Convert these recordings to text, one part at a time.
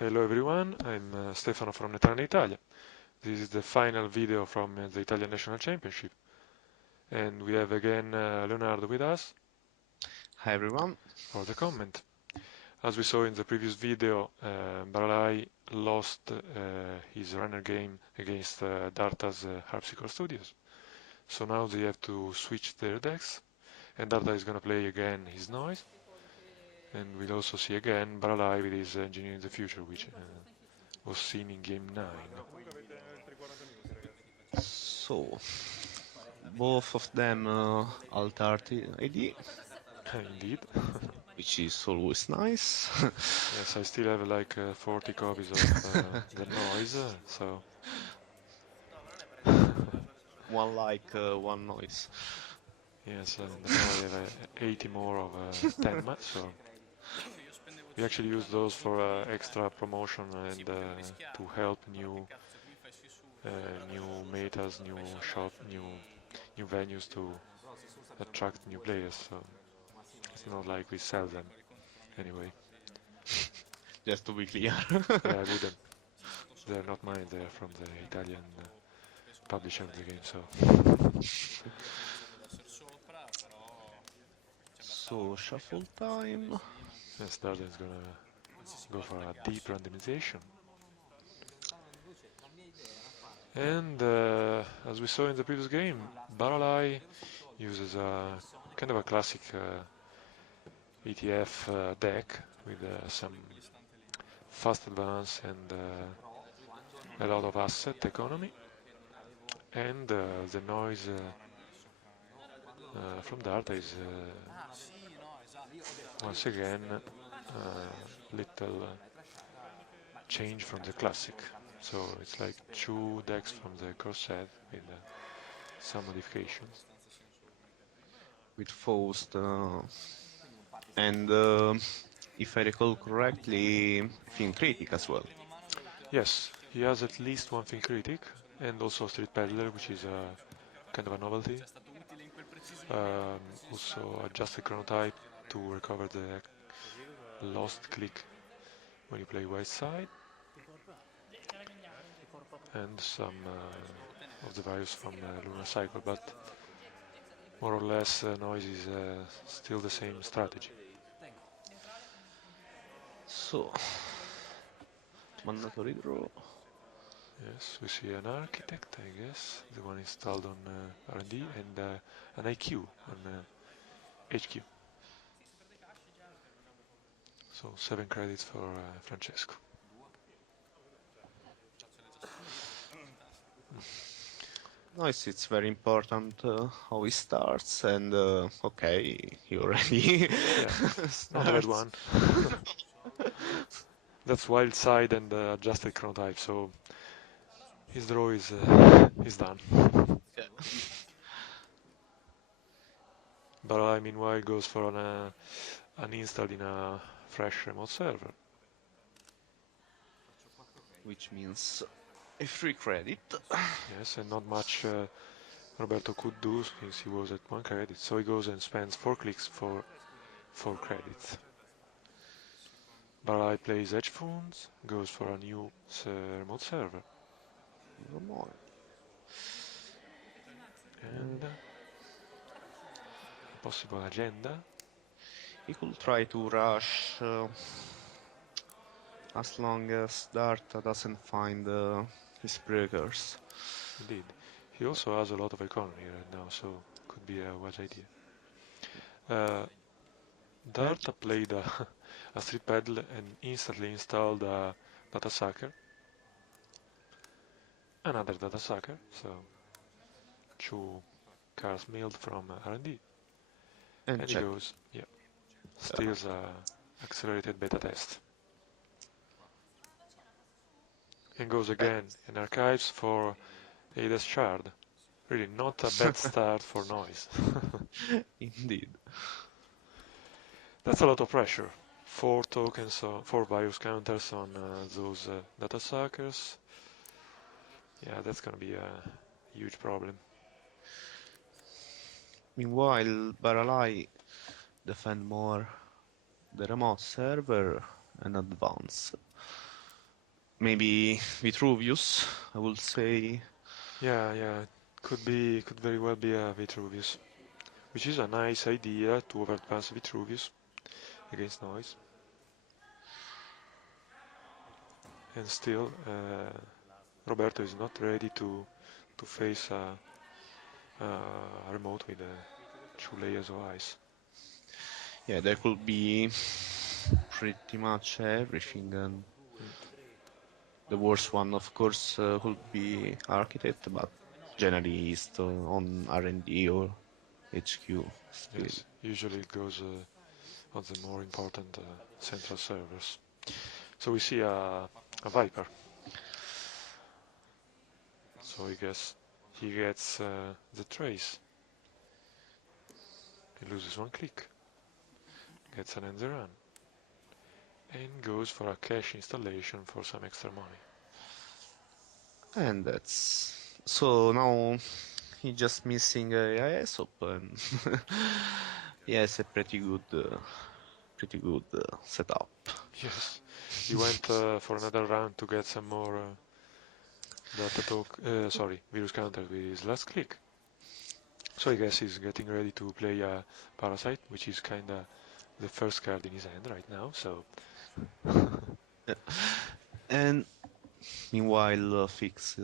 Hello everyone, I'm Stefano from Netrunner Italia. This is the final video from the Italian National Championship, and we have again Leonardo with us Hi everyone. for the comment. As we saw in the previous video, Baralai lost his runner game against Darta's Harpsichord Studios. So now they have to switch their decks, and Darta is gonna play again his noise, and we'll also see again Baralai with his Engineering the Future, which was seen in game 9. So, both of them alt art ID, Indeed. which is always nice. Yes, I still have like 40 copies of the noise, so One like, one noise. yes, and now I have 80 more of Tenma, so we actually use those for extra promotion and to help uh, new metas, new shop, new venues to attract new players. So it's not like we sell them anyway. Just to be clear. Yeah, I wouldn't. They're not mine. They're from the Italian publisher of the game. So So, shuffle time. yes, Darden is gonna go for a deep randomization. And as we saw in the previous game, Baralai uses a kind of a classic ETF deck with some fast advance and a lot of asset economy. And the noise from Dart is once again little change from the classic. So it's like two decks from the core set with some modifications. With Faust. And if I recall correctly, Fin Critic as well. Yes, he has at least one Fin Critic and also Street Peddler, which is a kind of a novelty. Also adjusted chronotype to recover the lost click when you play white side, and some of the values from Lunar Cycle, but more or less Noise is still the same strategy. So, mandatory draw. Yes, we see an Architect, I guess, the one installed on R&D, and an IQ on HQ. So 7 credits for Francesco. Nice, it's very important how he starts, and okay, he already Yeah, not a bad starts. one. That's wild side and adjusted chronotype, so his draw is done. Yeah. But I meanwhile goes for an install in a fresh remote server. Which means a free credit. Yes, and not much Roberto could do since he was at 1 credit, so he goes and spends 4 clicks for 4 credits. Barai plays hedge funds, goes for a new remote server, No more. and a possible agenda. He could try to rush as long as Dart doesn't find his breakers. Indeed, he also has a lot of economy right now, so could be a wise idea. Uh, Ped Darta played a street pedal and instantly installed a data sucker, another data sucker, so two cars milled from R&D, and and he check. goes, yeah, steals a accelerated beta test, and goes Ped. again in archives for Ada's shard. Really not a bad start for noise. Indeed. That's a lot of pressure. 4 tokens, 4 virus counters on those data suckers. Yeah, that's gonna be a huge problem. Meanwhile, Baralai defend more the remote server and advance. maybe Vitruvius, I would say. Yeah, yeah, could very well be a Vitruvius, which is a nice idea to over-advance Vitruvius against noise, and still Roberto is not ready to face a remote with 2 layers of ice. Yeah, there could be pretty much everything, and Mm. the worst one, of course, could be Architect, but generally is on R&D or HQ still. Yes, usually it goes on the more important central servers. So we see a Viper. So I guess he gets the trace. He loses one click, gets an end run, and goes for a cache installation for some extra money. And that's so now he's just missing a ISOP, and he has a pretty good setup. Yes, he went for another round to get some more virus counter with his last click. So I guess he's getting ready to play a Parasite, which is kinda the first card in his hand right now. So And meanwhile, fix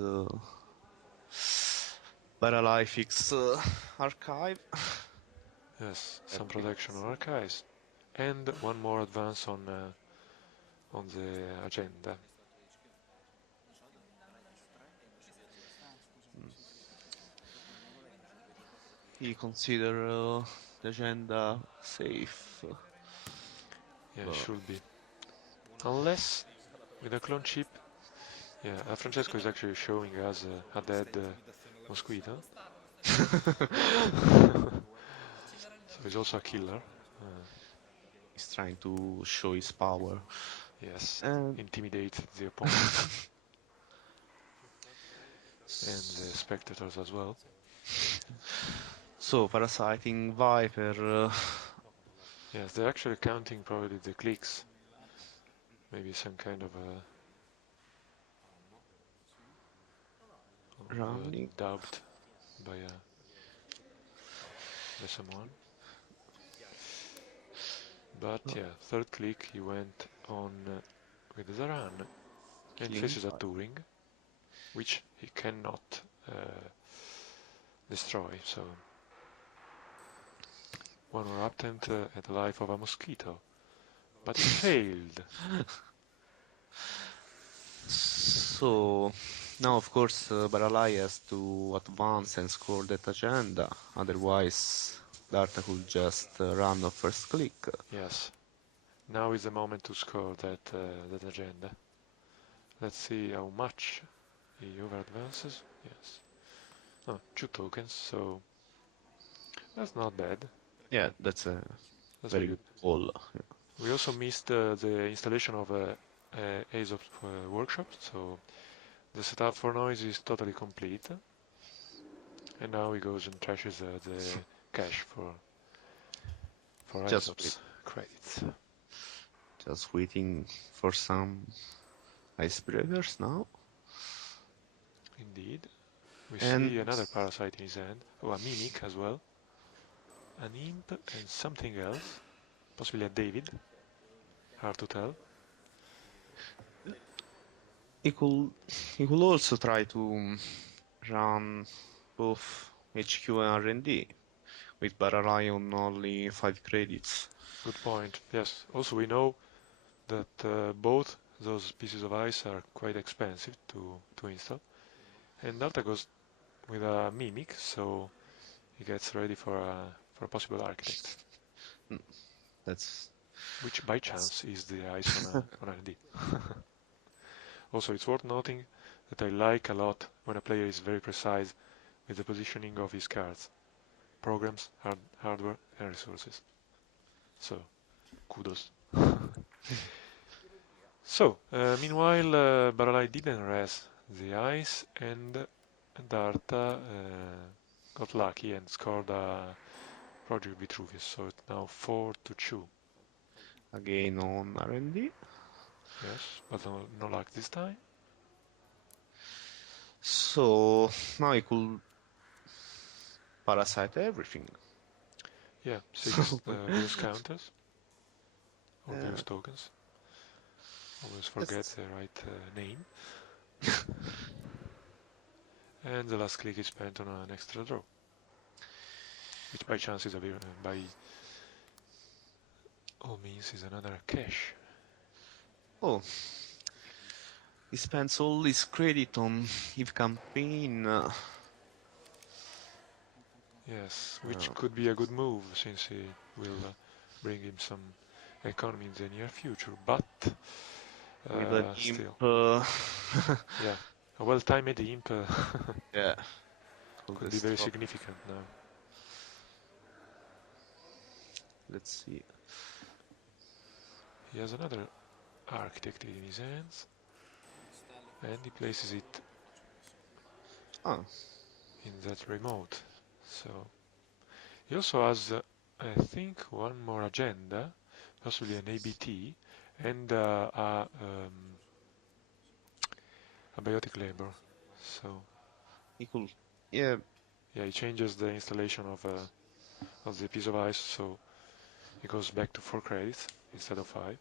Baralai fix archive. yes, some protection on Everything's archives, and one more advance on the agenda. he consider the agenda safe, Yeah, but should be. Unless with a clone chip, yeah, Francesco is actually showing us a dead mosquito. So he's also a killer. he's trying to show his power. Yes, And intimidate the opponents and the spectators as well. so parasiting Viper. Yes, they're actually counting probably the clicks. Maybe some kind of Running. doubt by someone. But uh, yeah, third click he went on with the run and Killing faces a Viper. Turing, which he cannot destroy. So one more attempt at the life of a mosquito, but it failed. So now, of course, Baralai has to advance and score that agenda. Otherwise, Darta could just run off first click. Yes, now is the moment to score that agenda. Let's see how much he over advances. Yes, oh, 2 tokens, so that's not bad. Yeah, that's a That's very very good. good call. We also missed the installation of Ace of Workshop, so the setup for noise is totally complete. And now he goes and trashes the cache for Just wait, Aesop's credits. just waiting for some icebreakers now. Indeed. We And see another parasite in his hand. Oh, a mimic as well. An imp and something else. Possibly a David. Hard to tell. he could he could also try to run both HQ and R&D with Baralai on only 5 credits. Good point. Yes. Also, we know that both those pieces of ice are quite expensive to install. And Delta goes with a mimic, so he gets ready for a possible architect, Mm, That's which by that's chance is the ice on R&D. Also, it's worth noting that I like a lot when a player is very precise with the positioning of his cards, programs, hardware, and resources. So, kudos. So, meanwhile, Baralai didn't rest the ice, and Darta got lucky and scored a Project Vitruvius. So it's now 4-2. again on R&D. Yes, but no luck this time. So now I could parasite everything. Yeah, So six virus counters or yeah, virus tokens. Always forget that's the right name. And the last click is spent on an extra draw, which by chance is by all means is another cash. oh, he spends all his credit on EVE campaign. Yes, which Uh, could be a good move since it will bring him some economy in the near future. But with an imp. still, yeah, a well-timed imp Yeah, could could be very destroy. significant now. Let's see. He has another architect in his hands, and he places it Ah, in that remote. So he also has, I think, one more agenda, possibly an ABT, and a biotic labor. So he could. Yeah. yeah, he changes the installation of the piece of ice, so it goes back to 4 credits instead of 5.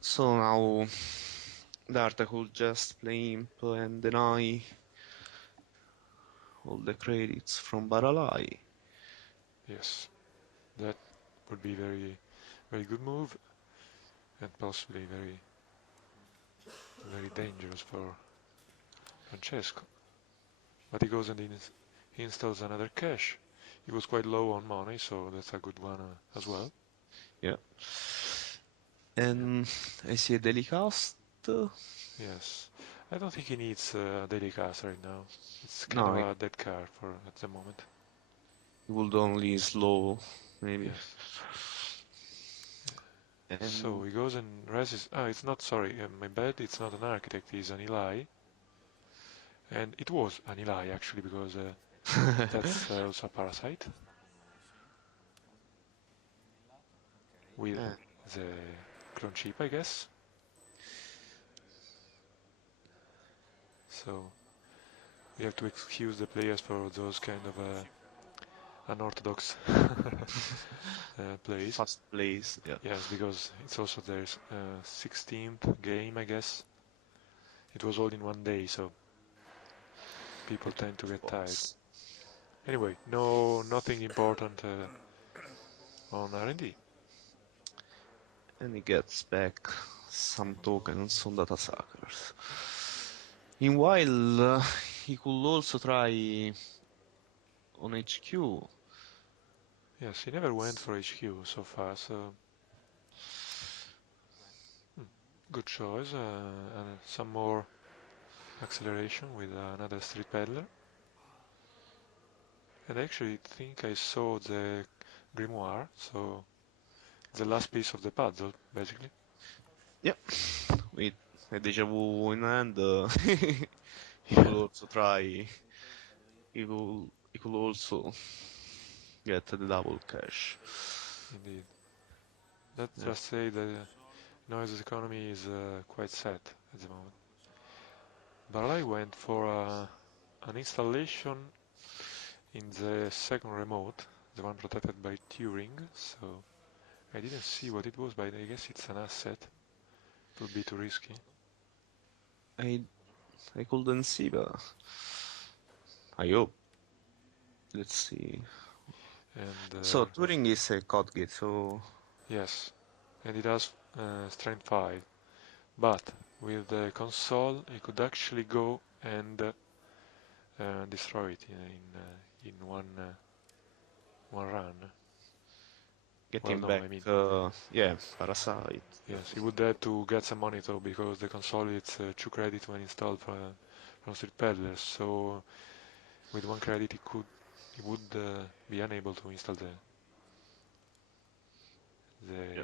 So now Darta could just play imp and deny all the credits from Baralai. Yes, that would be very good move and possibly very dangerous for Francesco. But he goes and he installs another cache. He was quite low on money, so that's a good one as well. Yeah. And I see a Delicast. Yes, I don't think he needs a daily cast right now. It's kind No, of he a dead card for at the moment. would only slow, maybe. Yes. So And he goes and raises. Ah, it's not. Sorry, my bad. It's not an architect. He's an Eli, and it was an Eli actually because that's also a parasite with yeah, the clone chip, I guess. So we have to excuse the players for those kind of unorthodox plays. fast plays. Yeah, Yes, because it's also their 16th game, I guess. It was all in one day, so people it tend to get tired. was. Anyway, no, nothing important on R&D. And he gets back some tokens on data suckers. Meanwhile, he could also try on HQ. Yes, he never went for HQ so far, so hmm, good choice. Some more acceleration with another street peddler. And I actually think I saw the grimoire, so the last piece of the puzzle, basically. Yep, with a deja vu in hand, he Yeah, could also try. He could also get the double cash. indeed. Let's Yeah. just say the noise economy is quite set at the moment. But I went for an installation in the second remote, the one protected by Turing, so I didn't see what it was, but I guess it's an asset. It would be too risky. I I couldn't see, but I hope. Let's see. And So Turing is a code gate, so yes, and it has strength 5, but with the console it could actually go and destroy it in one run. Well, getting no, back, I mean, yeah, Parasite. yes, you would have to get some money though, because the console it's 2 credit when installed from Street Peddlers, so with 1 credit it would be unable to install the Yeah.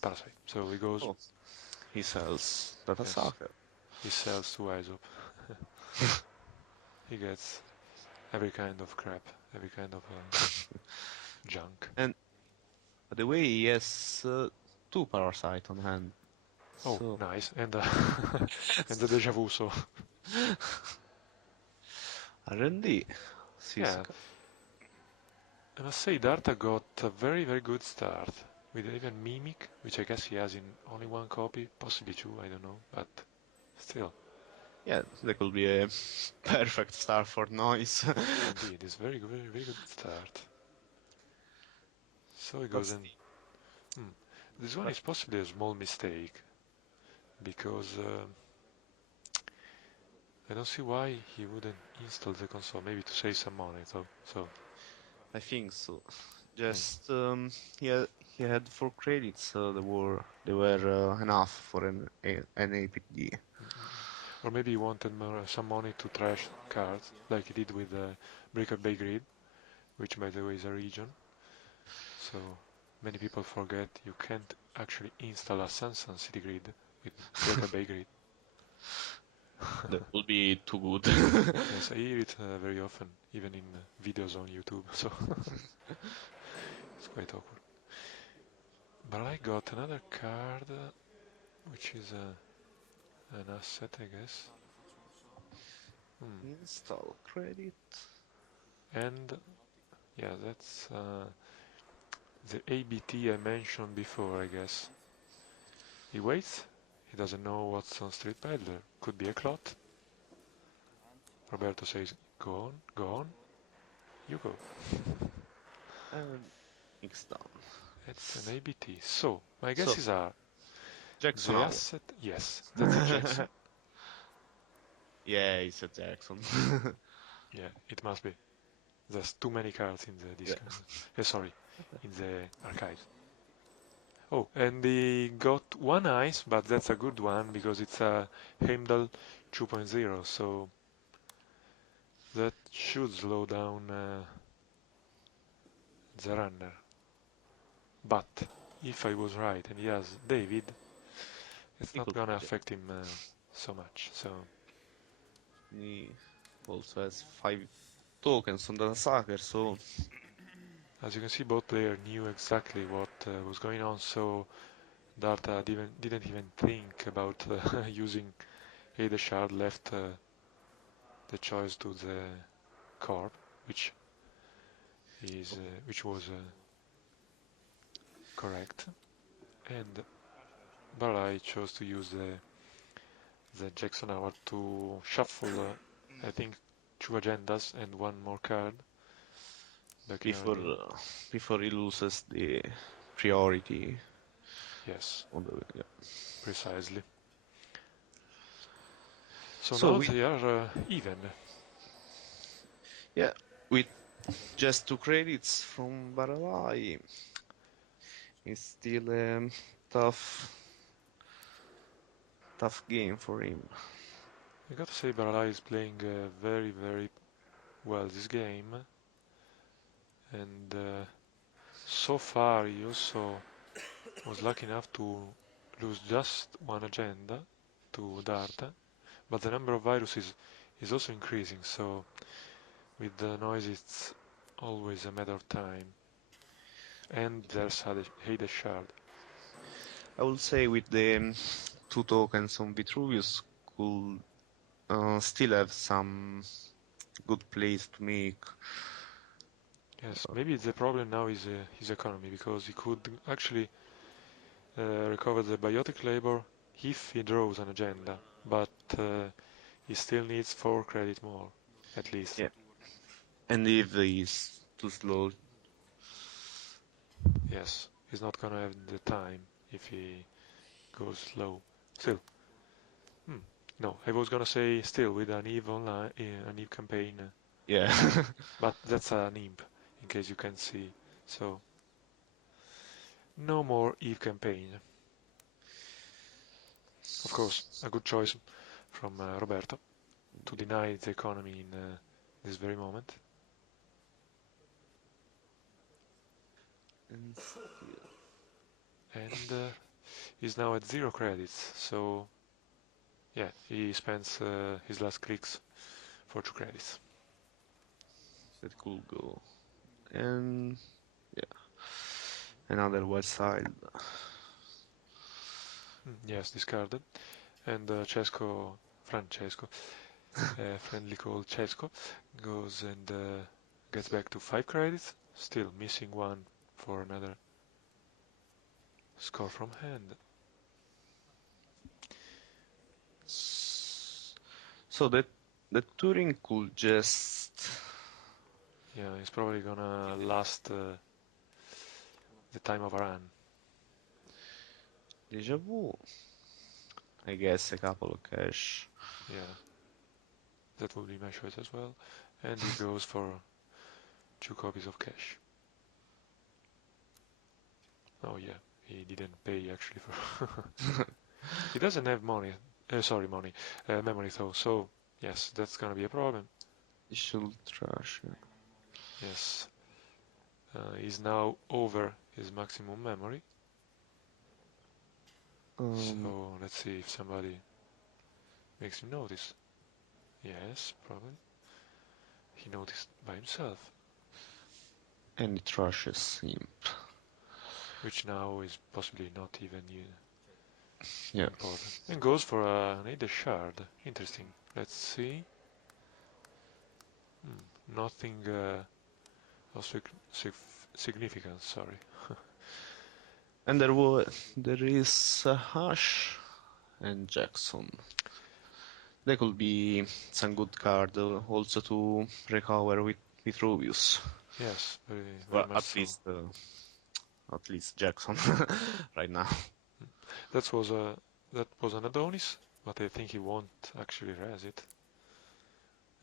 Parasite. So he goes, Oh, he sells Data yes, Sucker. he sells to ISOP. He gets every kind of crap, every kind of junk. And by the way, he has two Parasite on hand. Oh, So, nice. And and the deja vu. So R&D, yeah, Siska. I must say Darta got a very very good start with even Mimic, which I guess he has in only one copy, possibly two. I don't know, but still, Yeah, that could be a perfect start for noise. indeed, it's very very good start. So he But goes and still, hmm, this one but is possibly a small mistake because I don't see why he wouldn't install the console. Maybe to save some money, though. So I think so. hmm. Just he had 4 credits, so they were enough for an APD. Mm, mm, mm. Or maybe he wanted some money to trash cards, like he did with Breaker Bay Grid, which by the way is a region. So many people forget you can't actually install a Sansan City Grid with Breaker Bay Grid. That would be too good. Yes, I hear it very often, even in videos on YouTube, so it's quite awkward. But I got another card, which is an asset, I guess. Hmm. Install credit. And yeah, that's the ABT I mentioned before, I guess. He waits. He doesn't know what's on Street Peddler. Could be a clot. Roberto says, go on, go on, you go. And X down. It's an ABT. So, my So, guesses are Jackson the out. asset, yes, that's a Jackson. Yeah, it's a Jackson. Yeah, it must be. There's too many cards in the Yeah. disc. Sorry, in the archives. Oh, and he got one ice, but that's a good one because it's a Heimdall 2.0, so that should slow down the runner. But if I was right and he has David, it's He not could gonna be affect him so much. So He also has 5 tokens on the Sucker, so as you can see, both players knew exactly what was going on, so Darta didn't even think about using Ada Shard, left the choice to the Corp, which which was correct, and but I chose to use the Jackson Hour to shuffle, I think, two agendas and one more card back in before R&D. before he loses the priority Yes, on the yeah. precisely. So So now we they are even. yeah with just 2 credits from Baralai, it's still a tough tough game for him. I gotta say, Baralai is playing very well this game, and so far he also was lucky enough to lose just one agenda to Darta, but the number of viruses is also increasing, so with the noise it's always a matter of time. And there's Hades Shard. I would say with the 2 tokens on Vitruvius could still have some good plays to make. Yes, maybe the problem now is his economy, because he could actually recover the biotic labor if he draws an agenda, but he still needs 4 credit more, at least. Yeah, and if he's too slow, Yes, he's not gonna have the time if he goes slow. Still, hmm, no, I was gonna say still with an Eve online, an Eve campaign, yeah. but that's an imp, in case you can see. So, no more Eve campaign. Of course, a good choice from Roberto to deny the economy in this very moment. And still, And he's now at 0 credits, so yeah, he spends his last clicks for 2 credits. that could go. And yeah, another west side. Yes, discarded. And Francesco, friendly called Cesco, goes and gets back to 5 credits, still missing one for another score from hand. So that Turing could just Yeah, it's probably gonna last the time of a run. déjà vu. I guess a couple of cash. Yeah, that would be my choice as well. And he goes for 2 copies of cash. Oh yeah, he didn't pay actually for. He doesn't have money. Money. Memory though. So yes, that's gonna be a problem. He should trash. Yeah. Yes, he's now over his maximum memory. Um, So let's see if somebody makes him notice. Yes, probably. He noticed by himself, and he trashes him. which now is possibly not even Yeah. important. And goes for an Ada shard. Interesting. Let's see. Nothing of significance, sorry. And there is Hash and Jackson. They could be some good card also to recover with Rubius. Yes, very, very Well, much so. at least Jackson right now. That was a that was an Adonis, but I think he won't actually res it.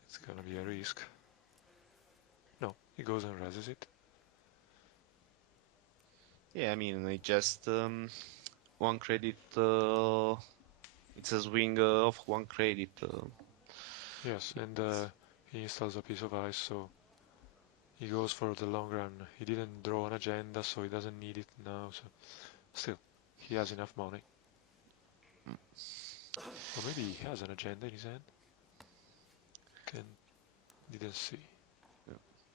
It's gonna be a risk. No, he goes and reses it. Yeah, I mean, I just one credit. It's a swing of one credit. Yes, and he installs a piece of ice, so he goes for the long run. He didn't draw an agenda, so he doesn't need it now. So still, he has enough money. Or maybe he has an agenda in his hand. Can didn't see.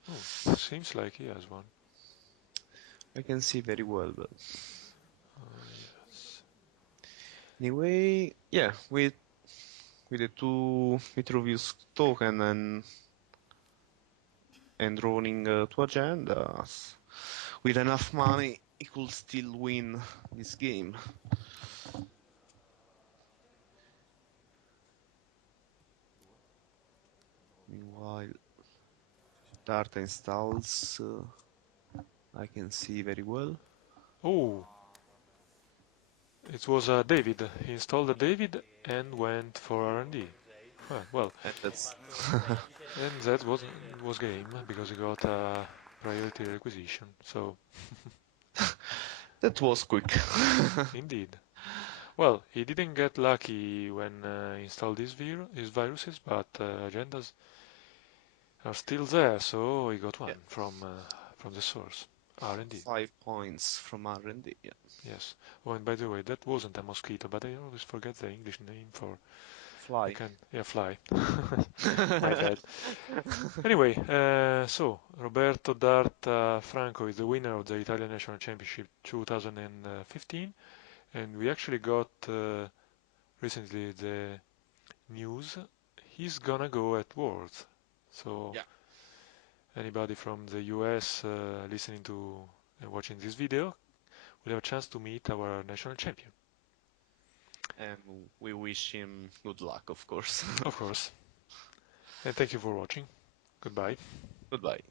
Oh, seems like he has one. I can see very well, but Yes. anyway, yeah, with the two Vitruvius token and running two agendas, with enough money, he could still win this game. Meanwhile, Dart installs. I can see very well. Oh, it was David. He installed a David and went for R&D. Well, And that's and that was game because he got a priority requisition. So that was quick. indeed. Well, he didn't get lucky when he installed his viruses, but agendas are still there, so he got Yeah, one from the source. R&D. 5 points from R&D. Yeah. Yes. Oh, and by the way, that wasn't a mosquito, but I always forget the English name for I Fly. can yeah fly. My bad. Anyway, so Roberto Dart Franco is the winner of the Italian National Championship 2015, and we actually got recently the news he's gonna go at Worlds. So Yeah. anybody from the US listening to and watching this video will have a chance to meet our national champion. And we wish him good luck, of course. Of course. And thank you for watching. Goodbye. Goodbye.